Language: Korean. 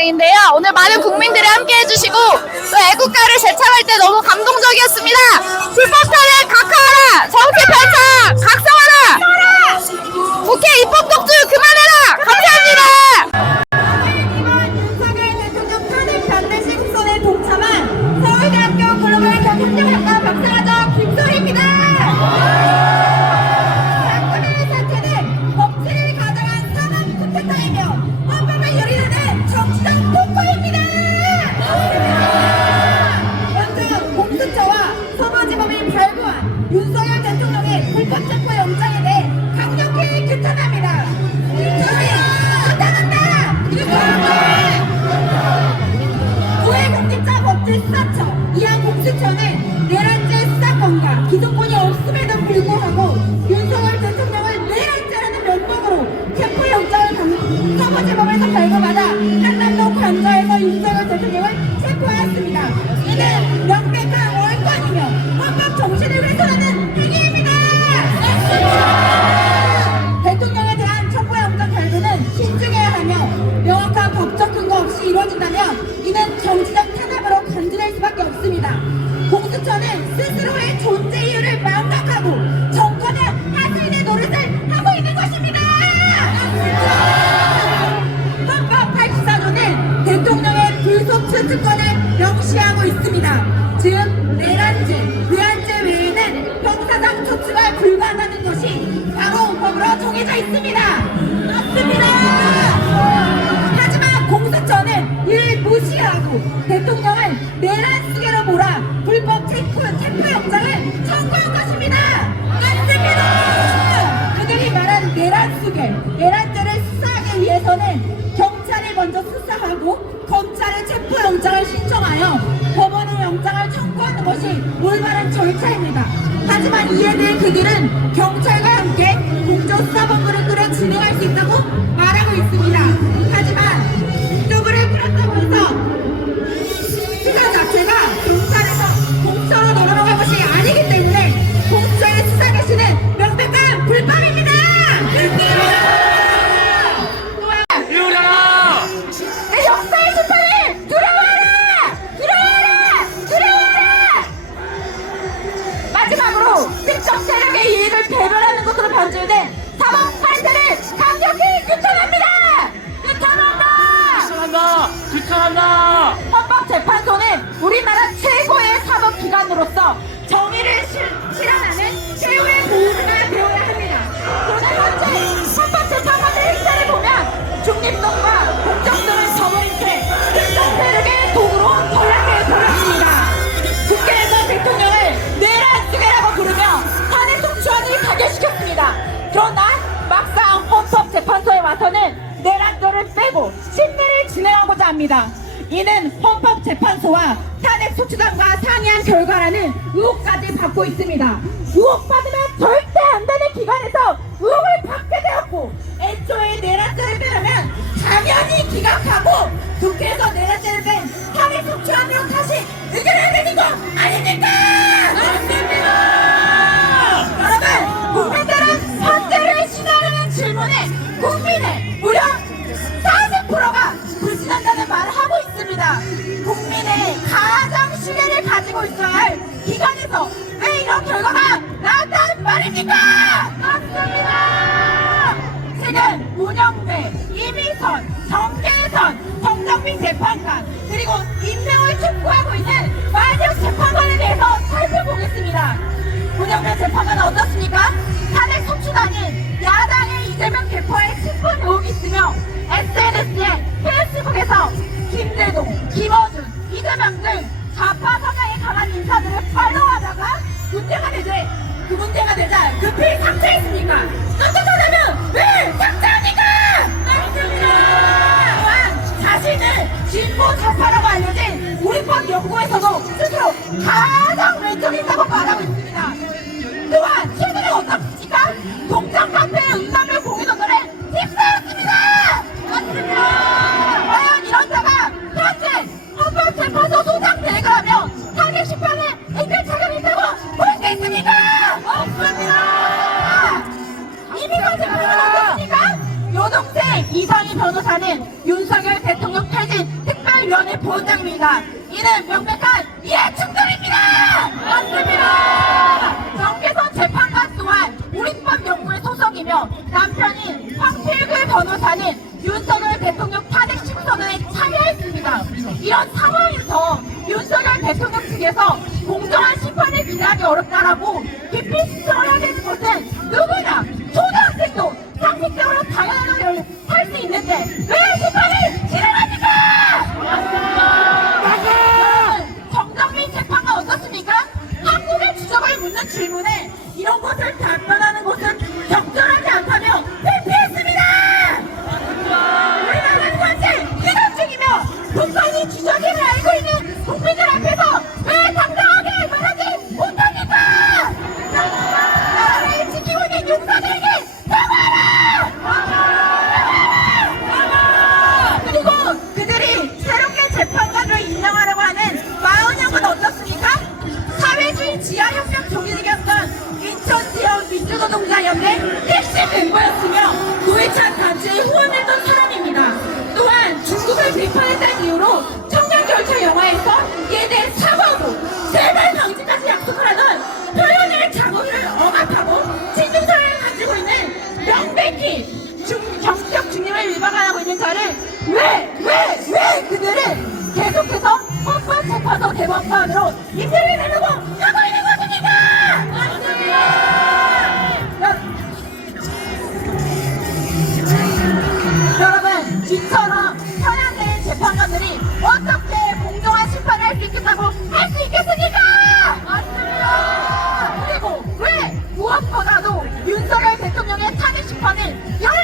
학생인데요. 오늘 많은 국민들이 함께 해주시고 또 애국가를 제창할 때 너무 감동적이었습니다. 불법탄핵 각하하라! 정치 반차 각성하라! 국회 입법 독주 그만 공수처는 내란죄 수사권과 기소권이 없음에도 불구하고 윤석열 대통령을 내란죄라는 면목으로 체포영장을 방- 서부지법에서 발부받아 한남동 관저에서 윤석열 대통령을 체포하였습니다. 이는 명백한 월권이며 헌법 정신을 있습니다. 즉 내란죄, 외환죄 외에는 형사상 조치가 불가하다는 것이 바로 법으로 정해져 있습니다. 맞습니다. 하지만 공수처는 이를 무시하고 대통령을 내란 수계로 몰아 불법 체포, 체포 영장을 청구한 것입니다. 맞습니다. 그들이 말한 내란 수계, 내란죄를 수사하기 위해서는 경찰이 먼저 수사하고 검찰에 체포 영장을 신청하여 영장을 청구하는 것이 올바른 절차입니다. 하지만 이에 대해 그들은 경찰과 함께 공조수사본부를 끌어 진행할 수 있다고 말하고 있습니다. 와서는 내란죄를 빼고 심리를 진행하고자 합니다. 이는 헌법재판소와 탄핵소추단과 상의한 결과라는 의혹까지 받고 있습니다. 의혹받으면 절대 안 되는 기관에서 의혹을 받게 되었고 애초에 내란죄를 빼려면 당연히 기각하고 무려 40%가 불신한다는 말을 하고 있습니다. 국민의 가장 신뢰를 가지고 있어야 할 기관에서 왜 이런 결과가 나왔다는 말입니까? 맞습니다. 지금 문영배, 이미선, 정계선, 정정민 재판관 그리고 임명을 촉구하고 있는 마지막 재판관에 대해서 살펴보겠습니다. 문영배 재판관은 어떻습니까? 탄핵 소추단인 야당의 이재명 대표의 친분 의혹이 있으며 SNS에 페이스북에서 김대동, 김어준, 이재명 등 좌파 성향에 강한 인사들을 팔로우하다가 문제가 되자 그 문제가 되자 급히 삭제했습니까? 쫓아내면 왜 삭제합니까? 맞습니다. 자신을 진보 좌파라고 알려진 우리법 연구에서도 스스로 가장 왼쪽이라고 말하고 있습니다. 또한 최근에 어떻 습니까? 동장 카페의 음란물 공유도들을 휩싸였습니다. 맞습니다. 과연 이런 자가 현재 헌법재판소 소장 대가하며 탄핵 심판에 인별 차견이 있다고 볼 수 있습니까? 없습니다. 이미선 재판은 어떻습니까? 여동생 이상희 변호사는 윤석열 대통령 퇴진 면의 보장입니다. 이는 명백한 이해 충돌입니다. 맞습니다. 남편인 황필글 변호사는 윤석열 대통령 탄핵 심선에 참여했습니다. 이런 상황에서 윤석열 대통령 측에서 공정한 심판을 기대하기 어렵다라고 깊이 해야 되는 것은 누구나 초등학생도 상식적으로 당연하게 할수 있는데 왜 심판을? 여러분, 정정민 재판관 어떻습니까? 한국의 주적을 묻는 질문에 이런 것을 답변 노동자연대 핵심 멤버였으며 노회찬 단체의 후원을 했던 사람입니다. 또한 중국을 비판했다는 이유로 청년결철 영화에서 이에 대 김처럼 서양의 재판관들이 어떻게 공정한 심판을 할 수 있겠다고 할 수 있겠습니까? 맞습니다. 그리고 왜 무엇보다도 윤석열 대통령의 탄핵 심판을 열